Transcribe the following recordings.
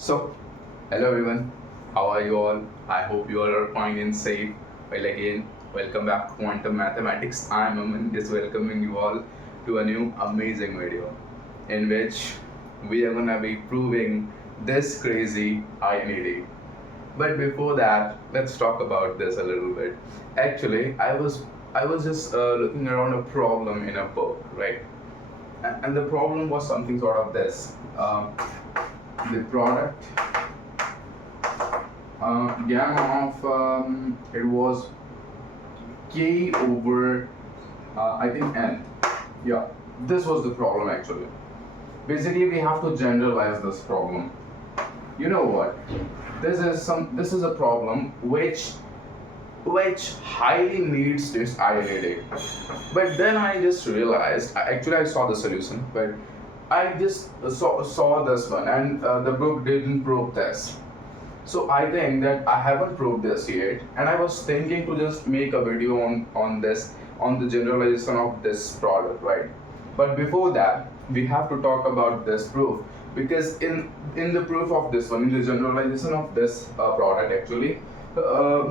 So, hello everyone, how are you all? I hope you all are fine and safe. Well, again, welcome back to Quantum Mathematics. I'm Aman, just welcoming you all to a new amazing video in which we are gonna be proving this crazy identity. But before that, let's talk about this a little bit. Actually, I was just looking around a problem in a book, right? And the problem was something sort of this. The product gamma of it was k over I think n. Yeah, this was the problem actually. Basically, we have to generalize this problem. You know what? This is a problem which highly needs this identity. But then I just realized, actually I saw the solution, but I just saw this one, and the book didn't prove this. So I think that I haven't proved this yet, and I was thinking to just make a video on this, on the generalization of this product, right? But before that, we have to talk about this proof, because in the proof of this one, in the generalization of this product actually,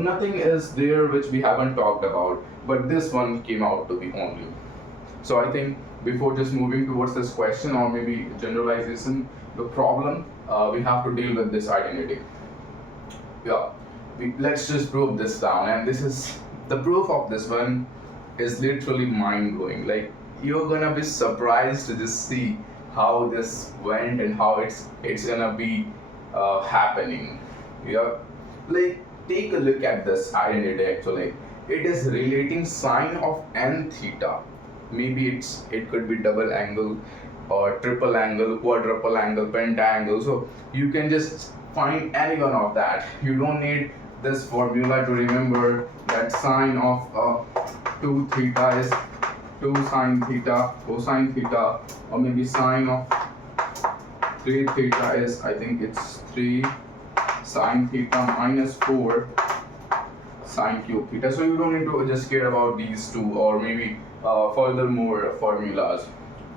nothing is there which we haven't talked about, but this one came out to be only. So I think before just moving towards this question or maybe generalization, the problem, we have to deal with this identity. Yeah, let's just prove this down, and this is the proof of this one is literally mind-blowing. Like, you're gonna be surprised to just see how this went and how it's gonna be happening. Yeah, like, take a look at this identity actually. It is relating sine of n theta. Maybe it could be double angle or triple angle, quadruple angle, pentangle. So you can just find any one of that. You don't need this formula to remember that sine of 2 theta is 2 sine theta, cosine theta, or maybe sine of 3 theta is, I think it's 3 sine theta minus 4 sine cube theta. So you don't need to just care about these two or maybe furthermore formulas.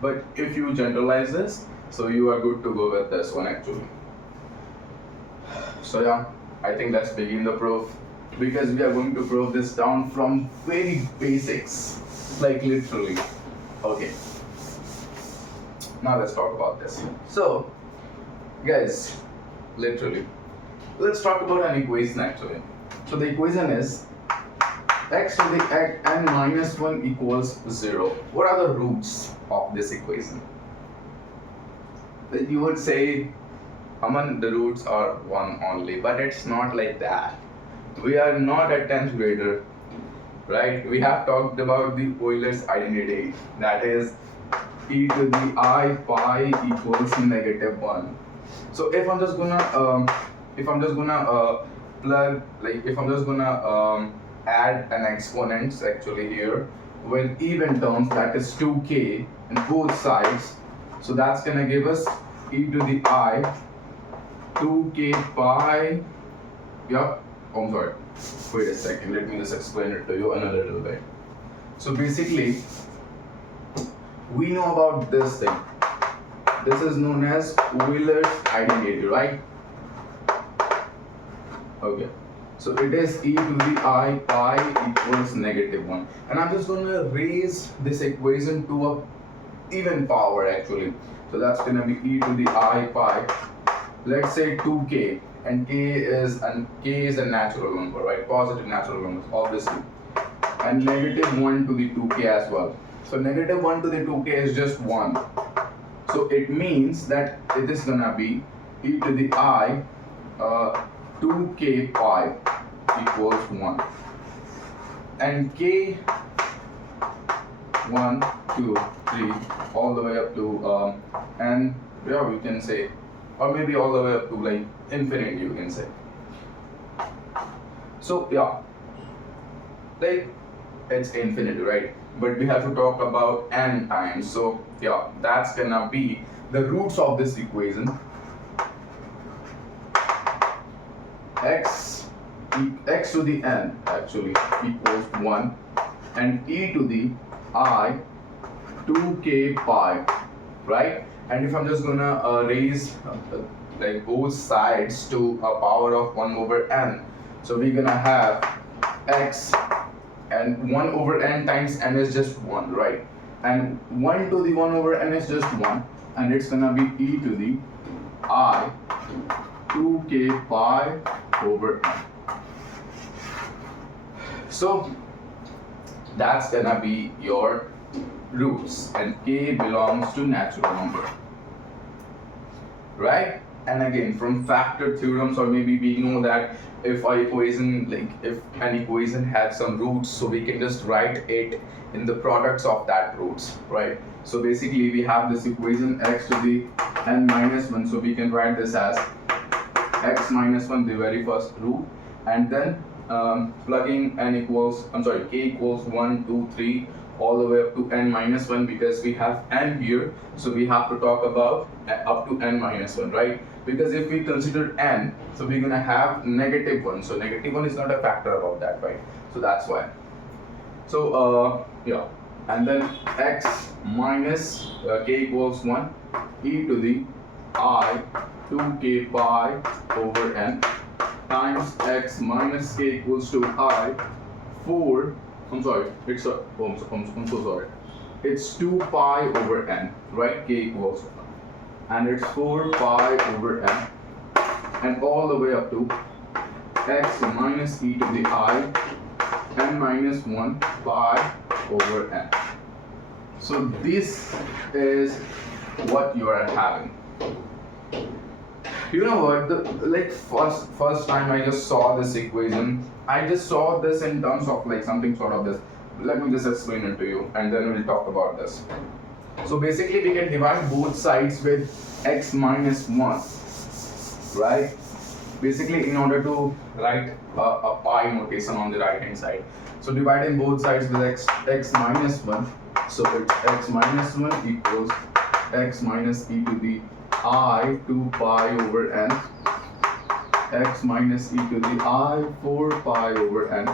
But if you generalize this, so you are good to go with this one actually. So yeah, I think let's begin the proof, because we are going to prove this down from very basics, like literally. Okay, now let's talk about this. So guys, literally, let's talk about an equation actually. So the equation is x to the n minus 1 equals 0. What are the roots of this equation? You would say, Aman, the roots are 1 only, but it's not like that. We are not a 10th grader, right? We have talked about the Euler's identity, that is e to the I pi equals negative 1. So if I'm just gonna plug, like if I'm just gonna add an exponent actually here with even terms, that is 2k in both sides, so that's gonna give us e to the I 2k pi. Yeah, oh, I'm sorry, wait a second, let me just explain it to you in a little bit. So basically, we know about this thing. This is known as Euler's identity, right? Okay, so it is e to the I pi equals negative 1, and I'm just going to raise this equation to a even power actually. So that's going to be e to the I pi, let's say 2k, and k is a natural number, right? Positive natural numbers, obviously, and negative 1 to the 2k as well. So negative 1 to the 2k is just 1. So it means that it is gonna be e to the I 2k pi equals 1, and k 1, 2, 3 all the way up to and yeah, we can say, or maybe all the way up to like infinity, you can say. So yeah, like it's infinity, right? But we have to talk about n times. So yeah, that's gonna be the roots of this equation. x to the n actually equals 1, and e to the I 2k pi, right? And if I'm just gonna raise like both sides to a power of 1 over n. So we're gonna have x, and 1 over n times n is just 1, right? And 1 to the 1 over n is just 1, and it's gonna be e to the I 2k pi over n. So that's gonna be your roots, and k belongs to natural number, right? And again, from factor theorems, or maybe we know that if an equation has some roots, so we can just write it in the products of that roots, right? So basically we have this equation x to the n minus 1, so we can write this as x minus 1, the very first root, and then plugging k equals 1, 2, 3 all the way up to n minus 1, because we have n here, so we have to talk about up to n minus 1, right? Because if we consider n, so we're gonna have negative 1, so negative 1 is not a factor about that, right? So that's why. So yeah, and then x minus k equals 1 e to the I 2k pi over n times x minus k equals to I 4, I'm sorry, it's I'm so sorry, it's 2 pi over n, right? K equals 1, and it's 4 pi over n, and all the way up to x minus e to the I n minus 1 pi over n. So this is what you are having. You know what, first time I just saw this equation, I just saw this in terms of like something sort of this. Let me just explain it to you, and then we'll talk about this. So basically we can divide both sides with x minus 1, right? Basically in order to write a pi notation on the right hand side. So dividing both sides with x minus 1, so it's x minus 1 equals x minus e to the I 2 pi over n, x minus e to the I 4 pi over n,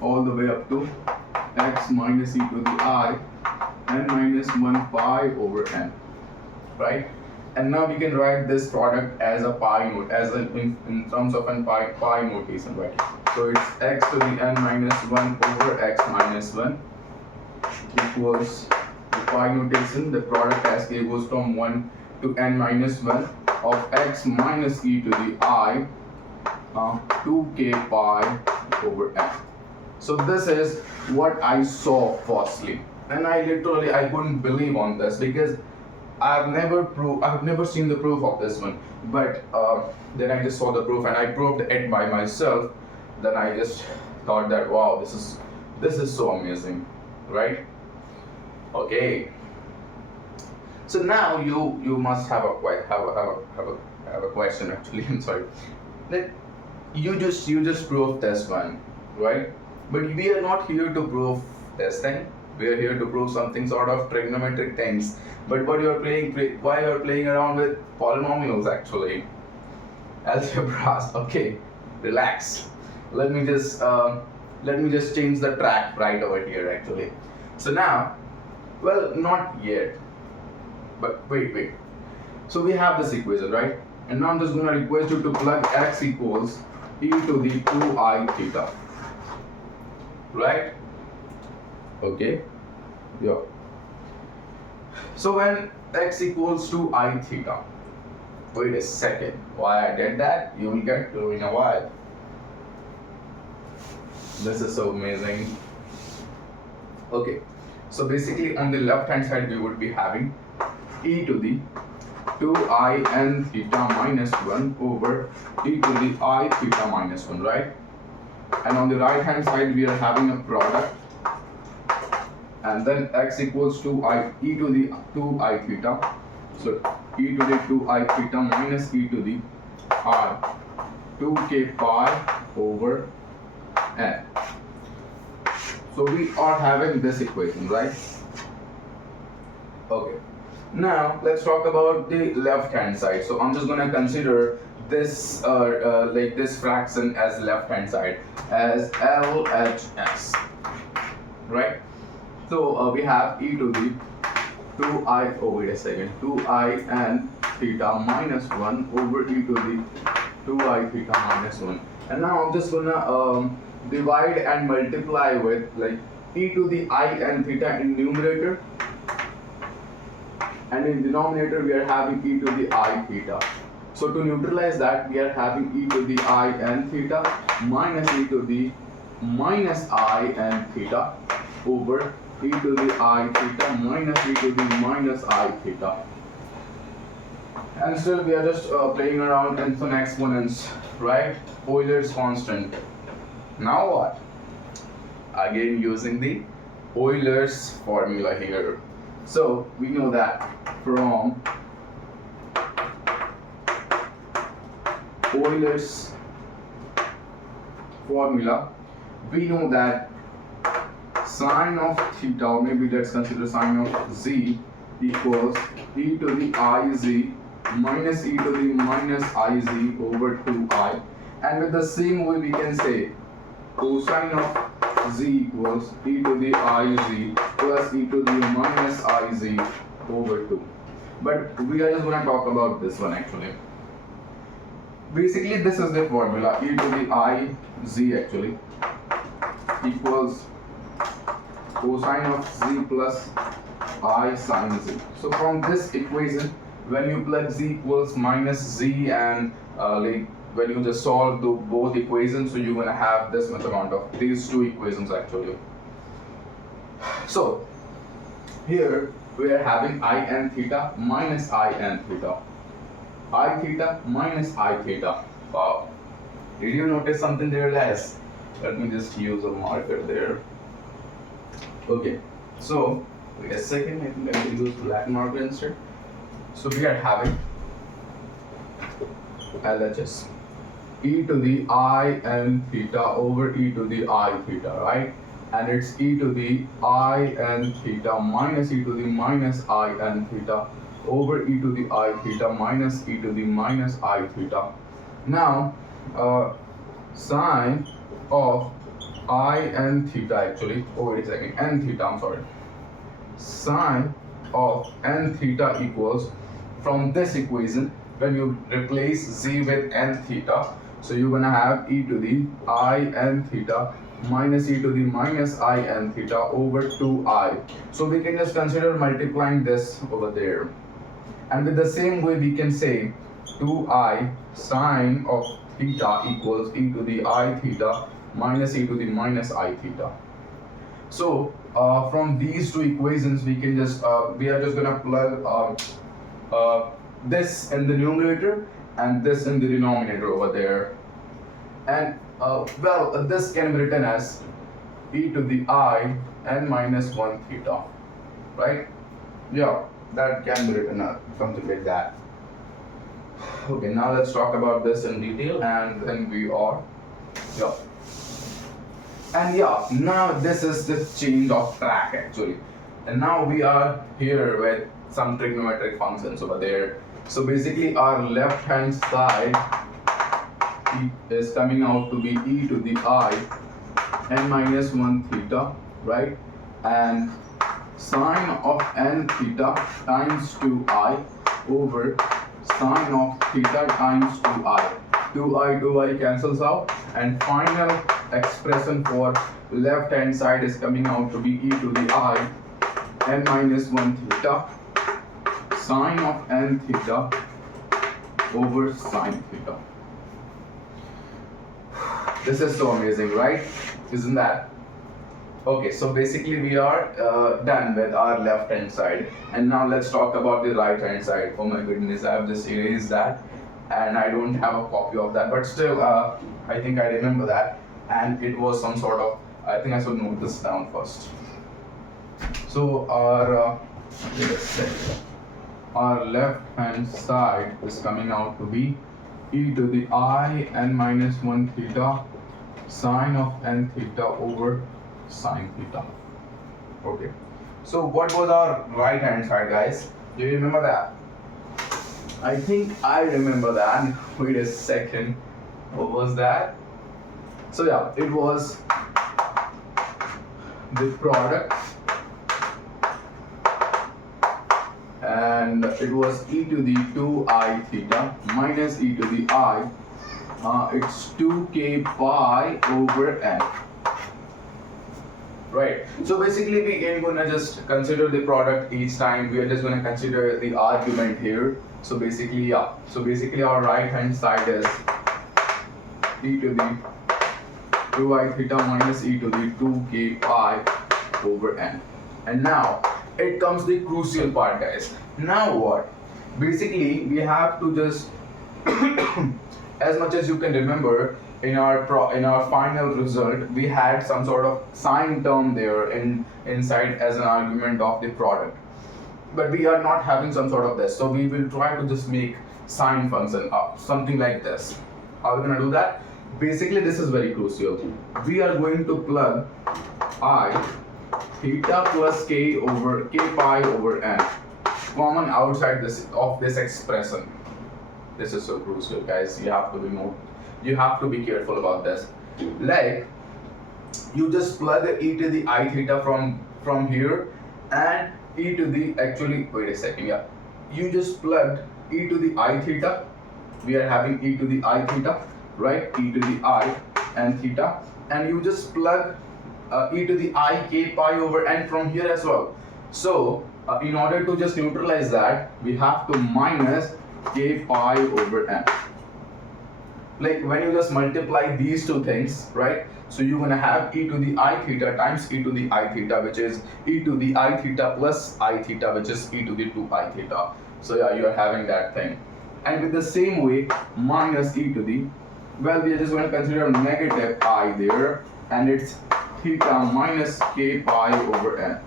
all the way up to x minus e to the I n minus 1 pi over n, right? And now we can write this product as a pi note, in terms of a pi notation, right? So it's x to the n minus 1 over x minus 1 equals the pi notation. The product as k goes from 1 to n minus 1 of x minus e to the I 2k pi over n. So this is what I saw firstly, and I couldn't believe on this, because I've never seen the proof of this one. But then I just saw the proof and I proved it by myself. Then I just thought that wow, this is so amazing, right? Okay. So now you must have a question actually. I'm sorry. That you just proved this one, right? But we are not here to prove this thing. We are here to prove something sort of trigonometric things. But why you're playing around with polynomials actually? Algebras. Okay, relax. Let me just change the track right over here actually. So now, well, not yet. But wait. So we have this equation, right? And now I'm just going to request you to plug x equals e to the 2I theta. Right? Okay. Yeah. So when x equals to I theta, wait a second. Why I did that? You will get to in a while. This is so amazing. Okay. So basically on the left hand side we would be having e to the 2I n theta minus 1 over e to the I theta minus 1, right? And on the right hand side we are having a product, and then x equals to e to the 2I theta, so e to the 2I theta minus e to the I 2k pi over n. So we are having this equation, right? Okay. Now let's talk about the left hand side. So I'm just gonna consider this like this fraction as left hand side as LHS, right? So we have e to the 2I, oh wait a second, 2I n theta minus 1 over e to the 2I theta minus 1. And now I'm just gonna divide and multiply with like e to the I n theta in numerator, and in denominator we are having e to the I theta. So to neutralize that, we are having e to the I n theta minus e to the minus I n theta over e to the I theta minus e to the minus I theta. And still we are just playing around in some exponents, right? Euler's constant. Now what? Again using the Euler's formula here. So we know that from Euler's formula, we know that sine of theta, or maybe let's consider sine of z, equals e to the iz minus e to the minus iz over 2I. And with the same way we can say cosine of z equals e to the iz plus e to the minus iz over 2. But we are just going to talk about this one actually. Basically this is the formula, e to the iz actually equals cosine of z plus I sine z. So from this equation, when you plug z equals minus z and like when you just solve both equations, so you're gonna have this much amount of these two equations actually. So here we are having I n theta minus I n theta, I theta minus I theta. Wow, did you notice something there, guys? Let me just use a marker there. Okay, so wait a second, I think I will use black marker instead. So we are having LHS e to the I n theta over e to the I theta, right? And it's e to the I n theta minus e to the minus I n theta over e to the I theta minus e to the minus I theta. Now sine of I n theta actually, oh wait a second, n theta, I'm sorry, sine of n theta equals, from this equation when you replace z with n theta, so you're gonna have e to the I n theta minus e to the minus I n theta over 2I. So we can just consider multiplying this over there, and with the same way we can say 2I sine of theta equals e to the I theta minus e to the minus I theta. So from these two equations we can just we are just gonna plug this in the numerator and this in the denominator over there, and well, this can be written as e to the I n minus 1 theta, right? Yeah, that can be written something like that. Okay, now let's talk about this in detail, and then we are, yeah. And yeah, now this is the change of track actually, and now we are here with some trigonometric functions over there. So basically our left hand side is coming out to be e to the I n minus 1 theta, right? And sine of n theta times 2I over sine of theta times 2I. 2I cancels out, and final expression for left hand side is coming out to be e to the I n minus 1 theta sine of n theta over sine theta. This is so amazing, right? Isn't that? Okay, so basically we are done with our left hand side, and now let's talk about the right hand side. Oh my goodness, I have just erased that, and I don't have a copy of that, but still I think I remember that, and it was some sort of, I think I should note this down first. So our left hand side is coming out to be e to the I n minus 1 theta sine of n theta over sine theta. Okay, so what was our right hand side, guys? Do you remember that? I think I remember that. Wait a second, what was that? So yeah, it was the product and and it was e to the 2I theta minus e to the I. It's 2k pi over n. Right. So basically we ain't gonna just consider the product each time. We are just gonna consider the argument here. So basically, yeah. So basically our right hand side is e to the 2I theta minus e to the 2k pi over n. And now it comes the crucial part, guys. Now what? Basically we have to just as much as you can remember, in our final result, we had some sort of sine term there inside as an argument of the product. But we are not having some sort of this, so we will try to just make sine function up, something like this. How are we gonna do that? Basically, this is very crucial. We are going to plug I theta plus k pi over n common outside this of this expression. This is so crucial, guys. You have to be careful about this. Like, you just plug e to the I theta from here, and e to the, actually wait a second, yeah, you just plugged e to the I theta. We are having e to the I theta, right? E to the I and theta, and you just plug e to the I k pi over n from here as well. So in order to just neutralize that, we have to minus k pi over n. Like when you just multiply these two things, right? So you're gonna have e to the I theta times e to the I theta, which is e to the I theta plus I theta, which is e to the 2I theta. So yeah, you are having that thing. And with the same way, minus e to the, well, we are just going to consider negative I there, and it's theta minus k pi over n.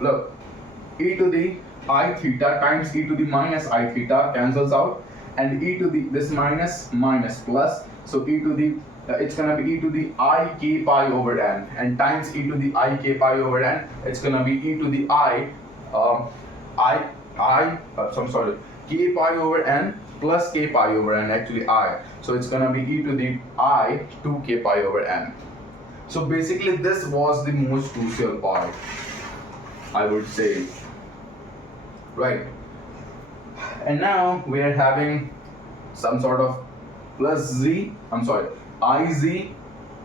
Look, e to the I theta times e to the minus I theta cancels out, and e to the, this minus plus, so e to the, it's gonna be e to the I k pi over n, and times e to the I k pi over n, it's gonna be e to the k pi over n plus k pi over n, actually I. So it's gonna be e to the I 2k pi over n. So basically this was the most crucial part, I would say. Right. And now we are having some sort of plus z, iz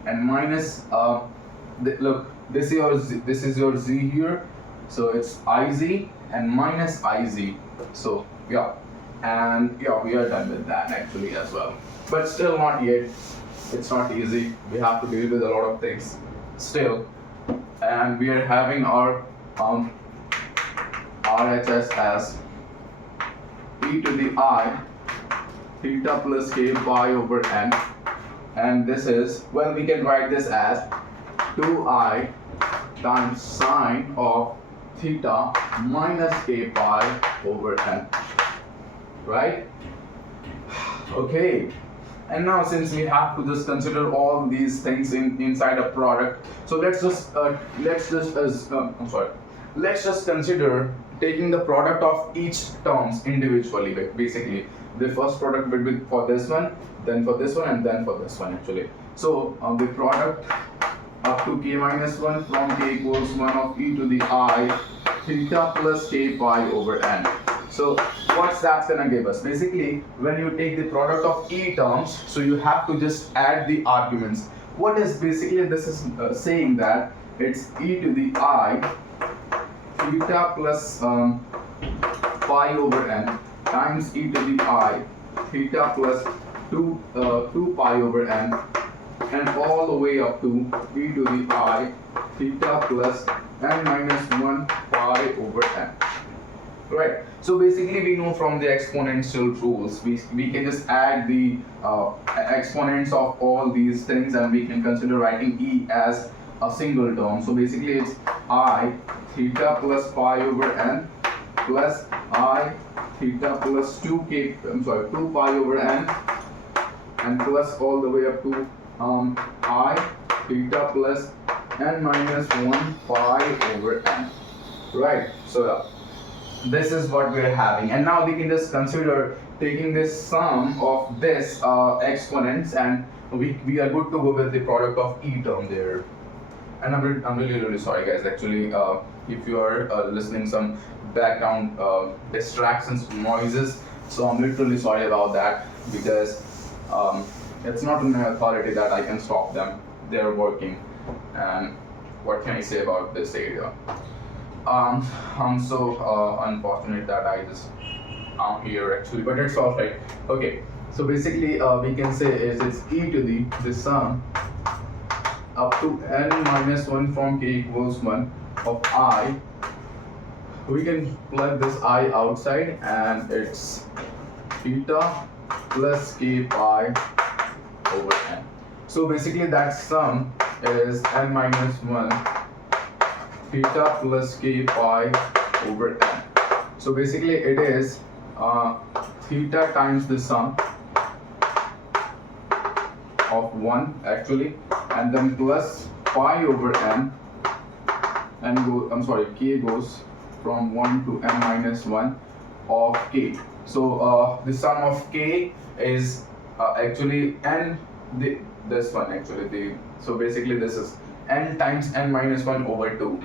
and minus, look, this is your z here, so it's iz and minus iz. So yeah, and yeah, we are done with that actually as well, but still not yet. It's not easy. We have to deal with a lot of things still, and we are having our RHS as e to the I theta plus k pi over n, and this is, well, we can write this as 2I times sine of theta minus k pi over n, right? Okay. And now since we have to just consider all these things inside a product, so let's just consider taking the product of each terms individually. Basically, the first product will be for this one, then for this one, and then for this one actually. So the product up to k minus 1 from k equals 1 of e to the I theta plus k pi over n. So what's that gonna give us? Basically, when you take the product of e terms, so you have to just add the arguments. What is basically this is saying that it's e to the I theta plus pi over n times e to the I theta plus 2 pi over n, and all the way up to e to the I theta plus n minus 1 pi over n. Right. So basically we know from the exponential rules, we can just add the exponents of all these things, and we can consider writing e as a single term. So basically it's I theta plus pi over n plus I theta plus 2 pi over n, and plus all the way up to I theta plus n minus 1 pi over n. Right. So this is what we are having, and now we can just consider taking this sum of this exponents, and we are good to go with the product of e term there. And I'm really sorry guys, actually if you are listening some background distractions, noises. So I'm literally sorry about that, because it's not in my authority that I can stop them. They're working, and what can I say about this area? I'm so unfortunate that I just am here actually, but it's alright. Okay, so basically we can say is it's e to the sum up to n minus 1 from k equals 1 of I. We can plug this I outside, and it's theta plus k pi over n. So basically that sum is n minus 1 theta plus k pi over n. So basically it is theta times the sum of 1 actually, and then plus pi over n, and k goes from 1 to n minus 1 of k. So the sum of k is actually n, this one actually, so basically this is n times n minus 1 over 2.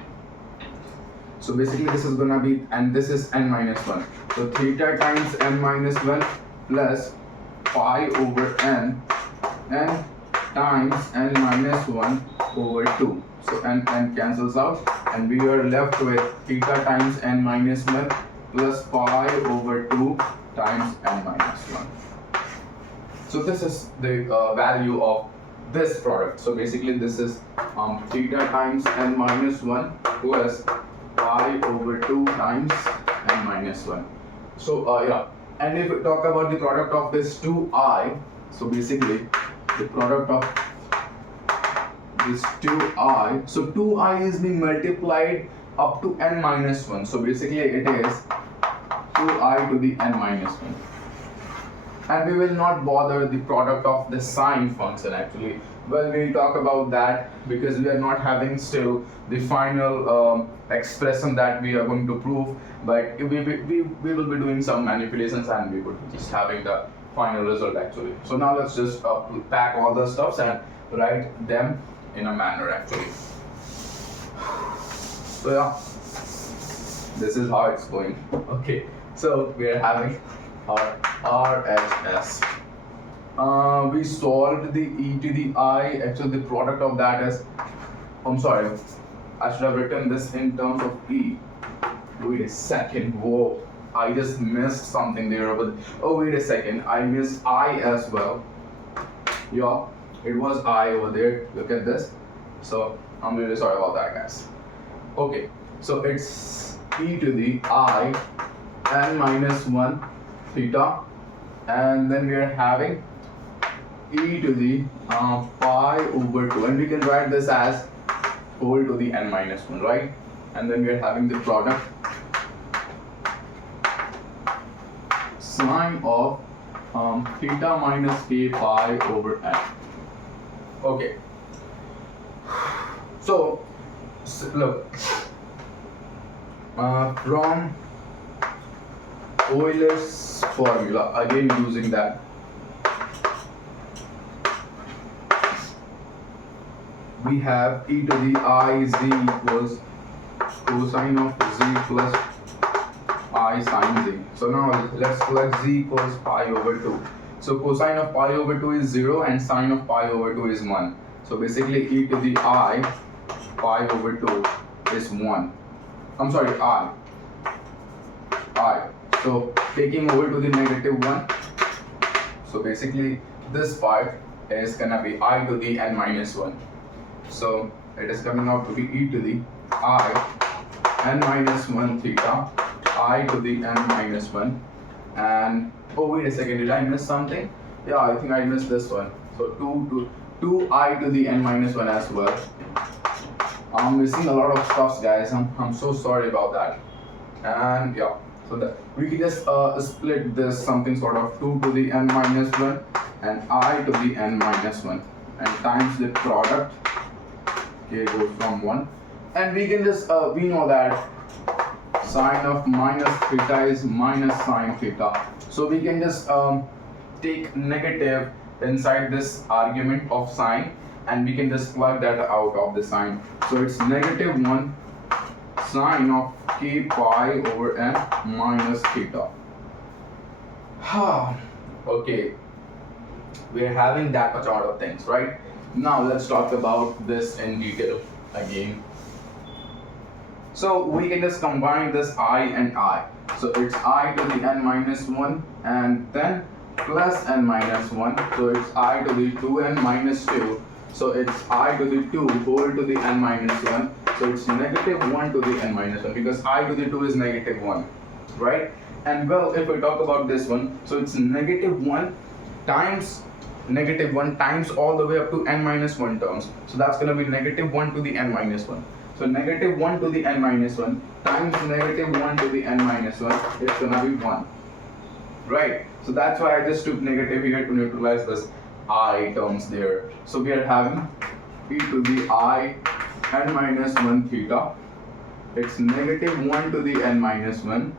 So basically this is gonna be, and this is n minus 1. So theta times n minus 1 plus pi over n times n minus 1 over 2. So n cancels out, and we are left with theta times n minus 1 plus pi over 2 times n minus 1. So this is the value of this product. So basically this is theta times n minus 1 plus pi over 2 times n minus 1. So yeah, and if we talk about the product of this 2i, so basically the product of this 2i, so 2i is being multiplied up to n minus 1. So basically it is 2i to the n minus 1. And we will not bother the product of the sine function actually. Well, we'll talk about that because we are not having still the final expression that we are going to prove, but we will be doing some manipulations, and we will be just having the final result actually. So now let's just pack all the stuffs and write them in a manner actually. So yeah, this is how it's going. Okay, so we are having our RHS. We solved the e to the I. Actually, the product of that is, I'm sorry, I should have written this in terms of e. Wait a second. Whoa, I just missed something there. But oh, wait a second, I missed I as well. Yeah, it was I over there. Look at this. So I'm really sorry about that, guys. Okay, so it's e to the I n minus 1 theta, and then we are having e to the pi over 2, and we can write this as whole to the n minus 1, right? And then we are having the product sine of theta minus k pi over n. Okay, so look, from Euler's formula, again using that, we have e to the I z equals cosine of z plus I sine z. So now let's plug z equals pi over 2. So cosine of pi over 2 is 0 and sine of pi over 2 is 1. So basically e to the I pi over 2 is 1. I'm sorry, I. So taking over to the negative 1. So basically this part is gonna be I to the n minus 1. So it is coming out to be e to the I n minus 1 theta I to the n minus 1. And oh, wait a second, did I miss something? Yeah, I think I missed this one. So 2I to the n minus 1 as well. I'm missing a lot of stuff, guys. I'm so sorry about that. And yeah, so that we can just split this something sort of 2 to the n minus 1 and I to the n minus 1, and times the product k goes from 1, and we can just we know that sine of minus theta is minus sine theta, so we can just take negative inside this argument of sine, and we can just plug that out of the sine. So it's negative 1 sine of k pi over n minus theta. Okay, we're having that much out of things, right? Now let's talk about this in detail again. So we can just combine this I and I. So it's I to the n minus 1 and then plus n minus 1. So it's I to the 2n minus 2. So it's I to the 2 whole to the n minus 1. So it's negative 1 to the n minus 1 because I to the 2 is negative 1, right? And well, if we talk about this one, so it's negative 1 times negative 1 times all the way up to n minus 1 terms. So that's going to be negative 1 to the n minus 1. So negative 1 to the n minus 1 times negative 1 to the n minus 1 is going to be 1. Right? So that's why I just took negative here to neutralize this I terms there. So we are having e to the I n minus 1 theta. It's negative 1 to the n minus 1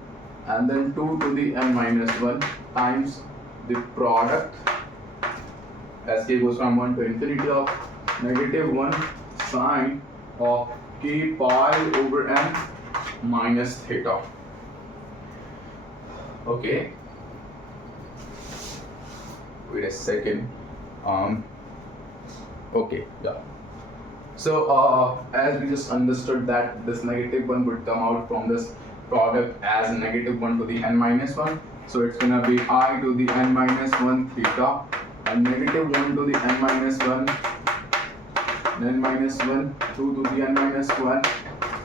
and then 2 to the n minus 1 times the product as k goes from 1 to infinity of negative 1 sine of k pi over n minus theta. Okay, wait a second. Okay, yeah. So as we just understood that this negative 1 would come out from this product as negative 1 to the n minus 1. So it's gonna be I to the n minus 1 theta and negative 1 to the n minus 1, n minus 1, 2 to the n minus 1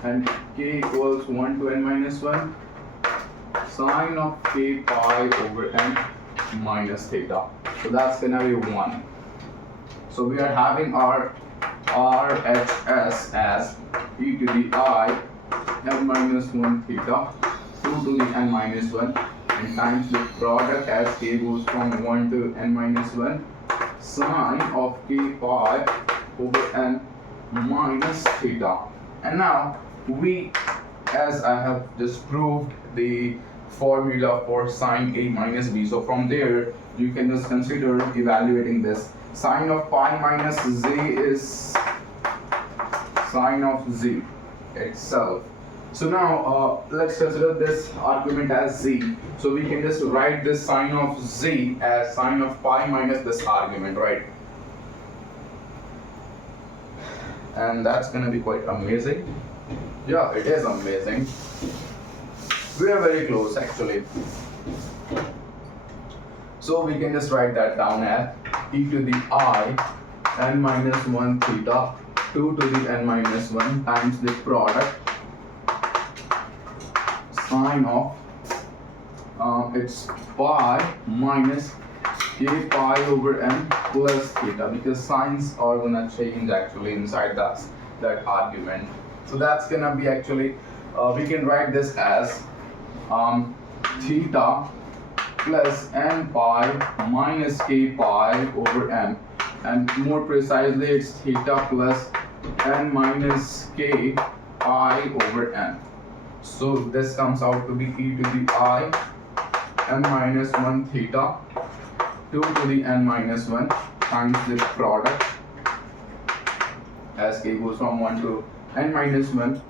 and k equals 1 to n minus 1 sine of k pi over n minus theta. So that's gonna be 1. So we are having our RHS as e to the I n minus 1 theta 2 to the n minus 1 and times the product as k goes from 1 to n minus 1 sine of k pi over n minus theta. And now we, as I have just proved the formula for sine A minus B, so from there you can just consider evaluating this. Sine of pi minus z is sine of z itself. So now let's consider this argument as z. So we can just write this sine of z as sine of pi minus this argument, right? And that's gonna be quite amazing. Yeah, it is amazing. We are very close actually. So we can just write that down as e to the I n minus 1 theta 2 to the n minus 1 times the product sine of it's pi minus k pi over n plus theta because signs are gonna change actually inside that argument. So that's gonna be actually we can write this as theta plus n pi minus k pi over n, and more precisely it's theta plus n minus k pi over n. So this comes out to be e to the I n minus 1 theta 2 to the n minus 1 times this product as k goes from 1 to n minus 1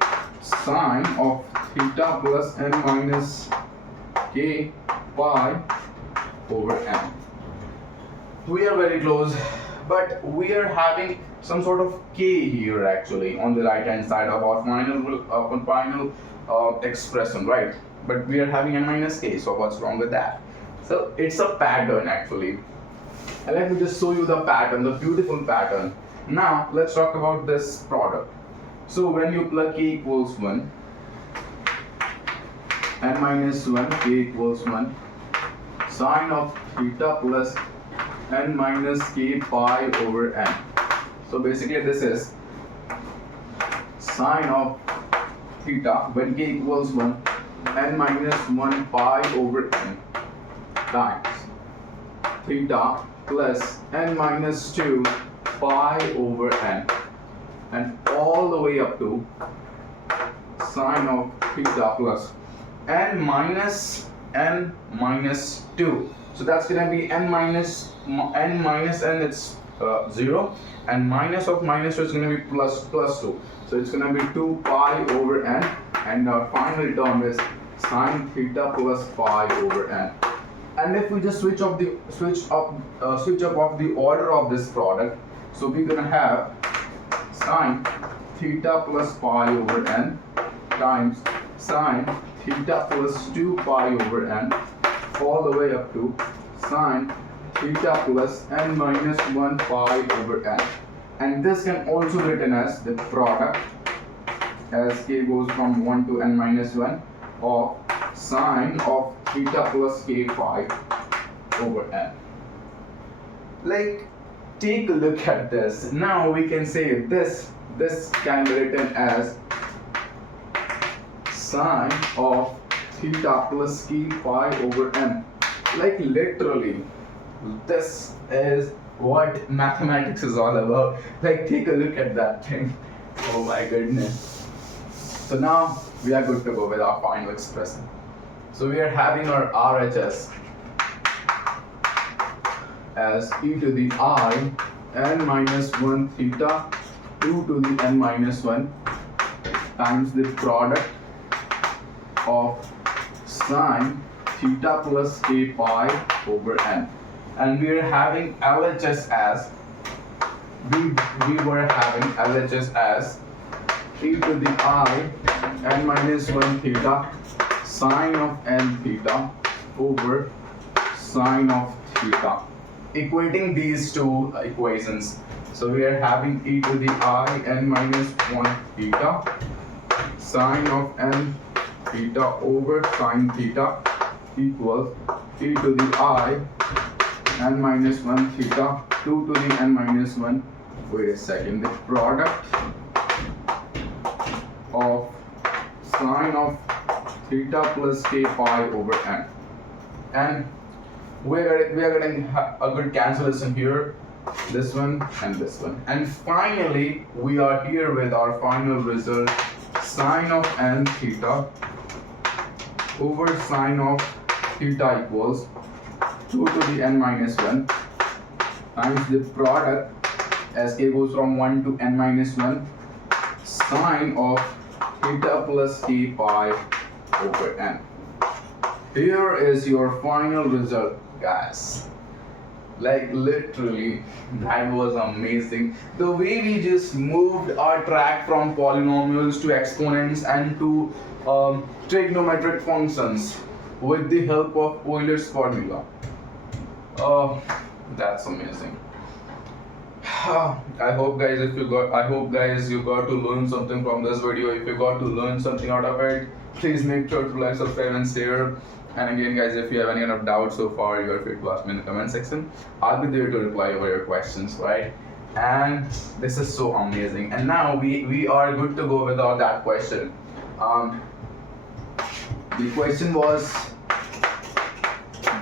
sine of theta plus n minus k pi over n. We are very close, but we are having some sort of k here actually on the right hand side of our final expression, right? But we are having n minus k, so what's wrong with that? So it's a pattern actually. And let me just show you the pattern, the beautiful pattern. Now let's talk about this product. So when you plug k equals 1, n minus 1, k equals 1, sine of theta plus n minus k pi over n. So basically this is sine of theta when k equals 1, n minus 1 pi over n times theta plus n minus 2 pi over n, and all the way up to sine of theta plus n minus 2. So that's gonna be n minus n, it's 0, and minus of minus 2 is gonna be plus 2. So it's gonna be 2 pi over n and our final term is sine theta plus pi over n. And if we just switch up of the order of this product, so we're gonna have sine theta plus pi over n times sine theta plus 2 pi over n all the way up to sine theta plus n minus 1 pi over n. And this can also be written as the product as k goes from 1 to n minus 1 of sine of theta plus k pi over n. Like, take a look at this. Now we can say this can be written as sine of theta plus k pi over n. Like, literally, this is what mathematics is all about. Like, take a look at that thing. Oh my goodness. So now we are good to go with our final expression. So we are having our RHS as e to the I n minus 1 theta 2 to the n minus 1 times the product of sine theta plus k pi over n. And we are having LHS as we were having LHS as e to the I n minus 1 theta sine of n theta over sine of theta, equating these two equations. So we are having e to the I n minus 1 theta sine of n theta over sine theta equals e to the I n minus 1 theta 2 to the n minus 1. Wait a second, the product of sine of theta plus k pi over n. And we are getting a good cancellation here, this one and this one. And finally, we are here with our final result, sine of n theta over sine of theta equals 2 to the n minus 1 times the product as k goes from 1 to n minus 1 sine of theta plus k pi over n. Here is your final result, guys. Like, literally, that was amazing. The way we just moved our track from polynomials to exponents and to trigonometric functions with the help of Euler's formula. Oh, that's amazing. I hope guys you got to learn something from this video. If you got to learn something out of it, please make sure to like, subscribe and share. And again guys, if you have any kind of doubt so far, you are free to ask me in the comment section. I'll be there to reply over your questions, right? And this is so amazing. And now we are good to go with all that question. The question was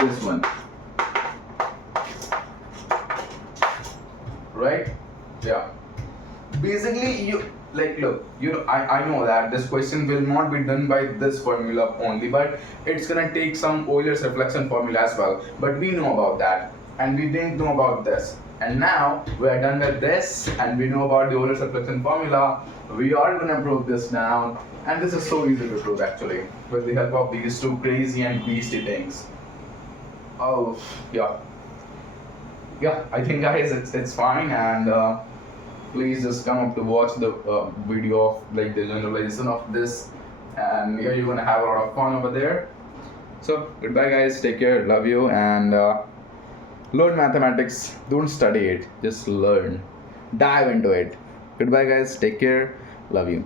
this one, right? Yeah. Basically, I know that this question will not be done by this formula only, but it's gonna take some Euler's reflection formula as well. But we know about that, and we didn't know about this. And now we are done with this, and we know about the Euler's reflection formula. We are gonna prove this now, and this is so easy to prove actually, with the help of these two crazy and beastly things. Oh yeah. I think guys, it's fine, and please just come up to watch the video of like the generalization of this, and yeah, you're gonna have a lot of fun over there. So goodbye guys, take care, love you, and learn mathematics. Don't study it, just learn, dive into it. Goodbye guys, take care, love you.